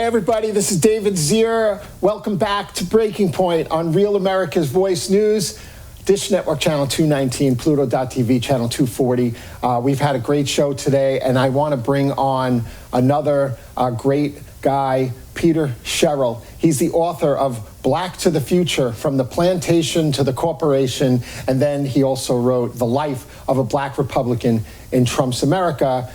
Hey everybody, this is David Zier. Welcome back to Breaking Point on Real America's Voice News, Dish Network Channel 219, Pluto.tv Channel 240. We've had a great show today, and I want to bring on another great guy, Peter Sherrill. He's the author of Black to the Future, From the Plantation to the Corporation, and then he also wrote The Life of a Black Republican in Trump's America.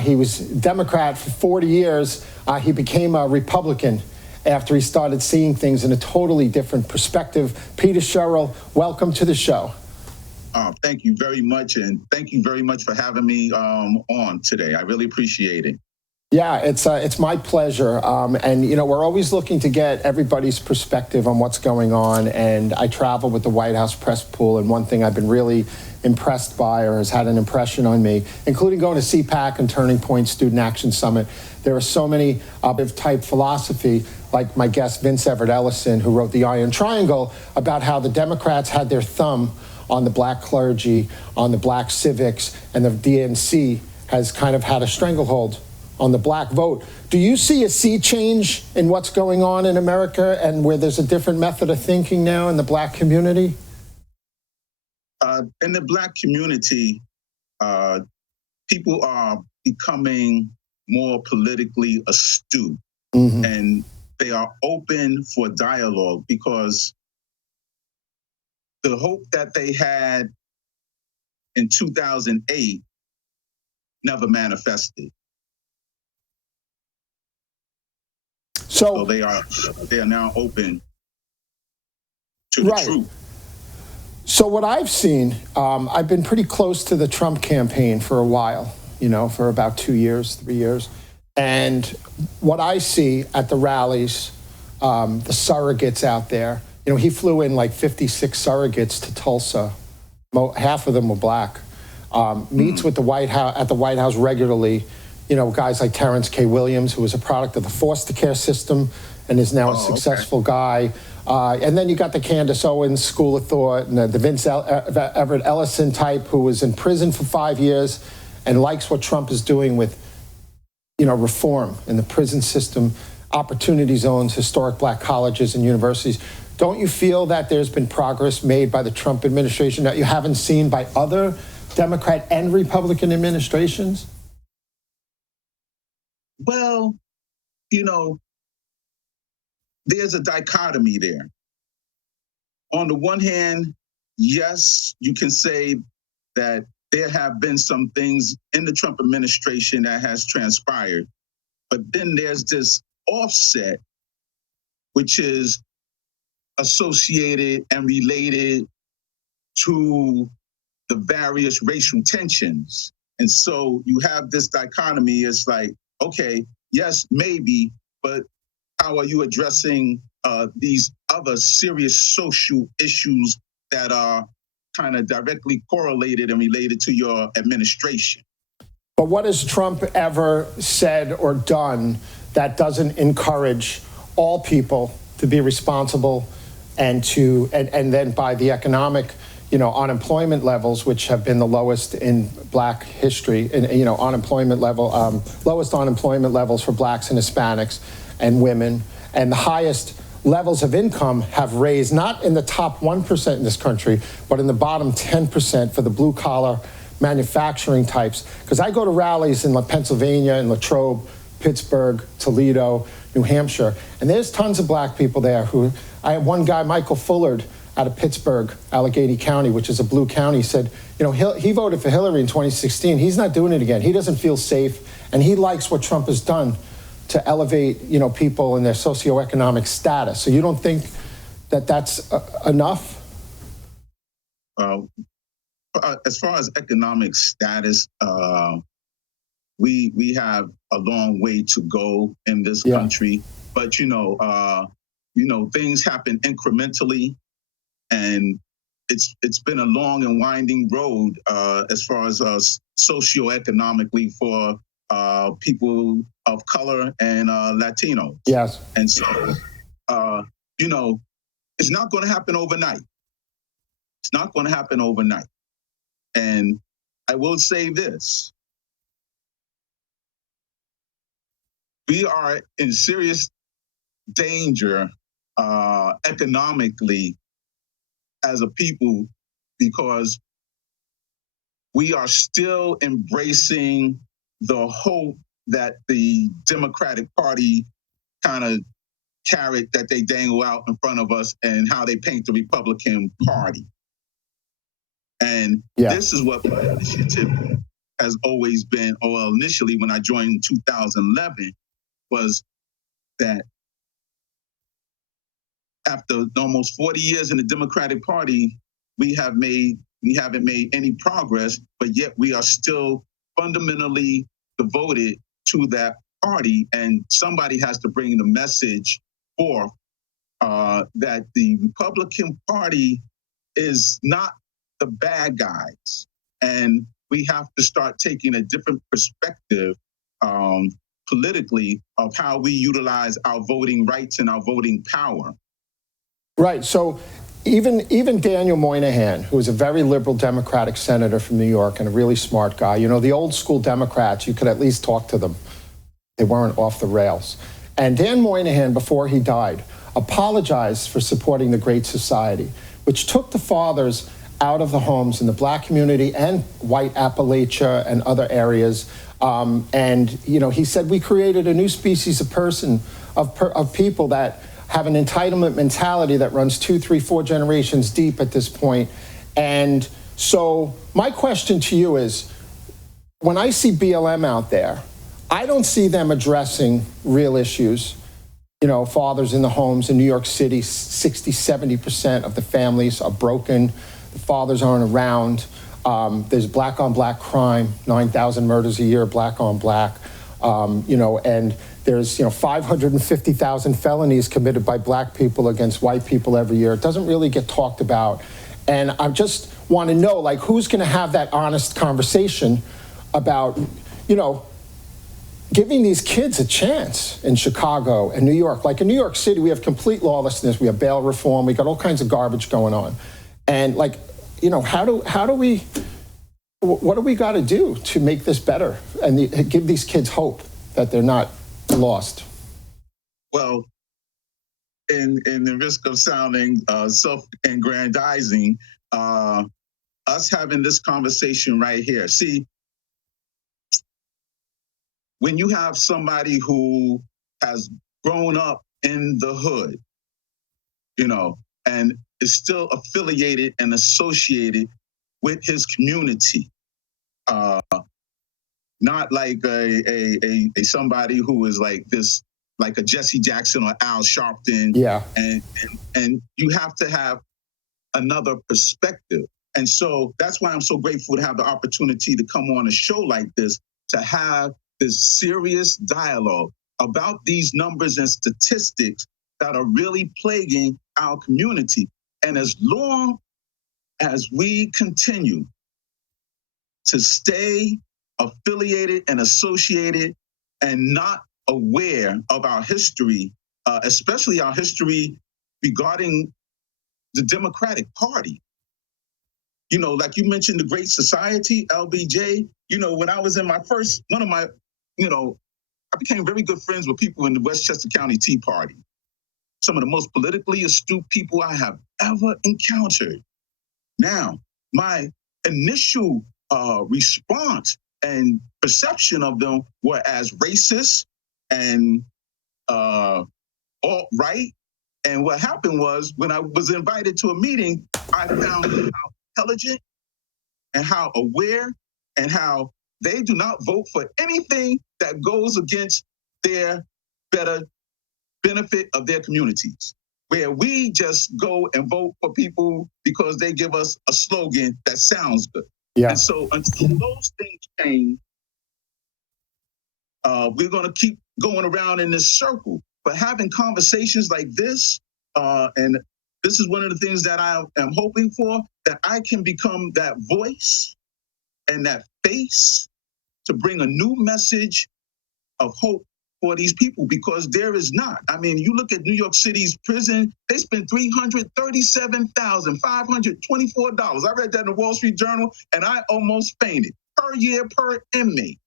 He was Democrat for 40 years. He became a Republican after he started seeing things in a totally different perspective. Peter Sherrill, welcome to the show. Thank you very much, and thank you very much for having me on today. I really appreciate it. Yeah, it's my pleasure. And, you know, we're always looking to get everybody's perspective on what's going on. And I travel with the White House press pool, and one thing I've been really impressed by, or has had an impression on me, including going to CPAC and Turning Point Student Action Summit, there are so many type philosophy, like my guest Vince Everett Ellison, who wrote The Iron Triangle, about how the Democrats had their thumb on the black clergy, on the black civics, and the DNC has kind of had a stranglehold on the black vote. Do you see a sea change in what's going on in America, and where there's a different method of thinking now in the black community? In the black community, people are becoming more politically astute, and they are open for dialogue, because the hope that they had in 2008 never manifested. So they are now open to the truth. So what I've seen, I've been pretty close to the Trump campaign for a while, you know, for about 2 years, 3 years. And what I see at the rallies, the surrogates out there, you know, he flew in like 56 surrogates to Tulsa. Half of them were black. Meets with the White House at the White House regularly. You know, guys like Terrence K. Williams, who was a product of the foster care system and is now a successful guy. And then you got the Candace Owens School of Thought, and the Vince Everett Ellison type, who was in prison for 5 years and likes what Trump is doing with, you know, reform in the prison system, opportunity zones, historic black colleges and universities. Don't you feel that there's been progress made by the Trump administration that you haven't seen by other Democrat and Republican administrations? Well, you know, there's a dichotomy there. On the one hand, yes, you can say that there have been some things in the Trump administration that has transpired, but then there's this offset, which is associated and related to the various racial tensions. And so you have this dichotomy. It's like, okay, yes, maybe, but how are you addressing these other serious social issues that are kind of directly correlated and related to your administration? But what has Trump ever said or done that doesn't encourage all people to be responsible and then by the economic, you know, unemployment levels, which have been the lowest in black history, and, you know, lowest unemployment levels for blacks and Hispanics and women, and the highest levels of income have raised, not in the top 1% in this country, but in the bottom 10% for the blue collar manufacturing types. Because I go to rallies in Pennsylvania, in Latrobe, Pittsburgh, Toledo, New Hampshire, and there's tons of black people there I have one guy, Michael Fullard, out of Pittsburgh, Allegheny County, which is a blue county, said, you know, he voted for Hillary in 2016. He's not doing it again. He doesn't feel safe, and he likes what Trump has done to elevate, you know, people in their socioeconomic status. So you don't think that that's enough? As far as economic status, we have a long way to go in this country. But you know, things happen incrementally, and it's been a long and winding road as far as socioeconomically for people of color and Latinos. Yes. And so, you know, it's not going to happen overnight. It's not going to happen overnight. And I will say this. we are in serious danger economically as a people because we are still embracing the hope that the Democratic Party kind of carrot that they dangle out in front of us and how they paint the Republican Party. And this is what my initiative has always been, or well, initially when I joined in 2011, was that after almost 40 years in the Democratic Party, we haven't made any progress, but yet we are still fundamentally devoted to that party. And somebody has to bring the message forth that the Republican Party is not the bad guys. And we have to start taking a different perspective politically of how we utilize our voting rights and our voting power. Right. So even Daniel Moynihan, who is a very liberal Democratic senator from New York and a really smart guy, you know, the old school Democrats, you could at least talk to them. They weren't off the rails. And Dan Moynihan, before he died, apologized for supporting the Great Society, which took the fathers out of the homes in the black community and white Appalachia and other areas. And, you know, he said we created a new species of person, of people that have an entitlement mentality that runs 2, 3, 4 generations deep at this point. And so my question to you is, when I see BLM out there, I don't see them addressing real issues. You know, fathers in the homes in New York City, 60, 70% of the families are broken. The fathers aren't around. There's black on black crime, 9,000 murders a year, black on black. You know, and there's, you know, 550,000 felonies committed by black people against white people every year. It doesn't really get talked about. And I just want to know, like, who's going to have that honest conversation about, you know, giving these kids a chance in Chicago and New York. Like in New York City, we have complete lawlessness. We have bail reform. We got all kinds of garbage going on. And like, you know, what do we got to do to make this better and give these kids hope that they're not lost? Well, in the risk of sounding self-aggrandizing, us having this conversation right here. See, when you have somebody who has grown up in the hood, you know, and is still affiliated and associated with his community, not like a somebody who is like this, like a Jesse Jackson or Al Sharpton. Yeah. And you have to have another perspective. And so that's why I'm so grateful to have the opportunity to come on a show like this, to have this serious dialogue about these numbers and statistics that are really plaguing our community. And as long as we continue to stay affiliated and associated and not aware of our history, especially our history regarding the Democratic Party. You know, like you mentioned, the Great Society, LBJ, you know, when I was in my first, one of my, you know, I became very good friends with people in the Westchester County Tea Party. Some of the most politically astute people I have ever encountered. Now, my initial response and perception of them were as racist and alt-right. And what happened was, when I was invited to a meeting, I found how intelligent and how aware and how they do not vote for anything that goes against their better benefit of their communities, where we just go and vote for people because they give us a slogan that sounds good. Yeah. And so until those things change, we're going to keep going around in this circle. But having conversations like this, and this is one of the things that I am hoping for, that I can become that voice and that face to bring a new message of hope for these people, because there is not. I mean, you look at New York City's prison, they spend $337,524. I read that in the Wall Street Journal, and I almost fainted, per year, per inmate.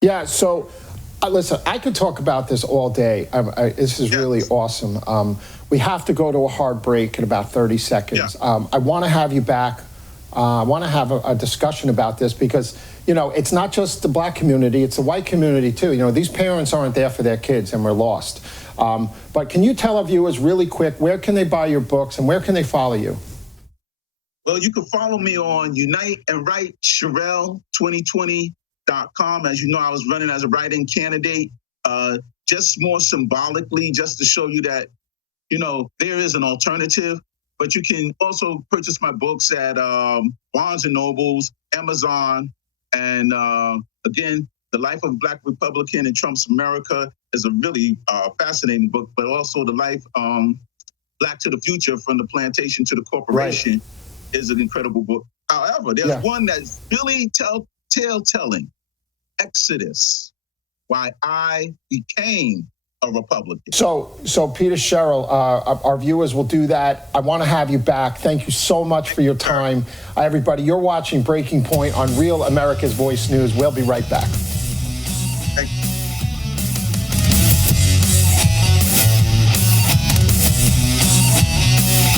Yeah, so Listen, I could talk about this all day. This is really awesome. We have to go to a hard break in about 30 seconds. Yeah. I want to have you back. I want to have a discussion about this because, it's not just the black community, it's the white community too. These parents aren't there for their kids and we're lost. But can you tell our viewers really quick, where can they buy your books and where can they follow you? Well, you can follow me on Unite and Write Sherrill 2020.com. As you know, I was running as a writing candidate, just more symbolically, just to show you that, there is an alternative. But you can also purchase my books at Barnes & Nobles, Amazon, and again, The Life of a Black Republican in Trump's America is a really fascinating book, but also The Life, Black to the Future, From the Plantation to the Corporation. Right. Is an incredible book. However, there's one that's really tale-telling, Exodus, Why I Became a Republican. So PeteSherrill, our viewers will do that. I want to have you back. Thank you so much for your time. Everybody, you're watching Breaking Point on Real America's Voice News. We'll be right back.